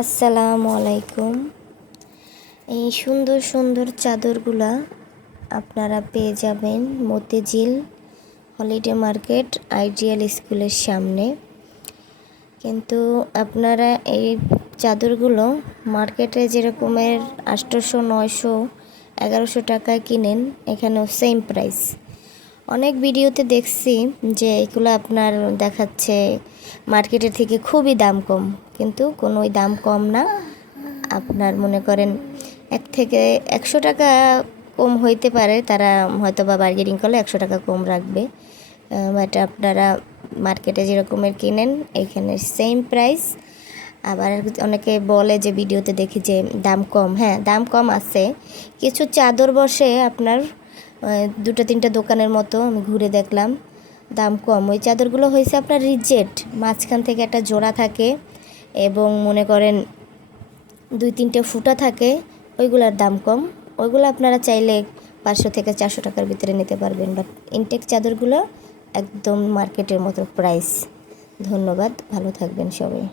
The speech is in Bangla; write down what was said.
আসসালামু আলাইকুম। এই সুন্দর সুন্দর চাদরগুলা আপনারা পেয়ে যাবেন মতিঝিল হলিডে মার্কেট আইডিয়াল স্কুলের সামনে। কিন্তু আপনারা এই চাদরগুলো মার্কেটে যেরকমের 800, 900, 1100 টাকায় কিনেন, এখানেও সেম প্রাইস। অনেক ভিডিওতে দেখছি যে এগুলো আপনার দেখাচ্ছে মার্কেটের থেকে খুবই দাম কম, কিন্তু কোনোই দাম কম না। আপনার মনে করেন 1 থেকে 100 টাকা কম হইতে পারে, তারা হয়তো বা বার্গেনিং করলে 100 টাকা কম রাখবে, বাট আপনারা মার্কেটে যেরকমের কিনেন এখানে সেম প্রাইস। আবার অনেকে বলে যে ভিডিওতে দেখি যে দাম কম, হ্যাঁ দাম কম আছে। কিছু চাদর বসে আপনার 2-3টা দোকানের মতো আমি ঘুরে দেখলাম, দাম কম। ওই চাদরগুলো হয়েছে আপনার রিজেট, মাঝখান থেকে একটা জোড়া থাকে এবং মনে করেন 2-3টে ফুটা থাকে, ওইগুলার দাম কম। ওইগুলো আপনারা চাইলে 500 থেকে 400 টাকার ভিতরে নিতে পারবেন, বাট ইনটেক চাদরগুলো একদম মার্কেটের মতো প্রাইস। ধন্যবাদ, ভালো থাকবেন সবাই।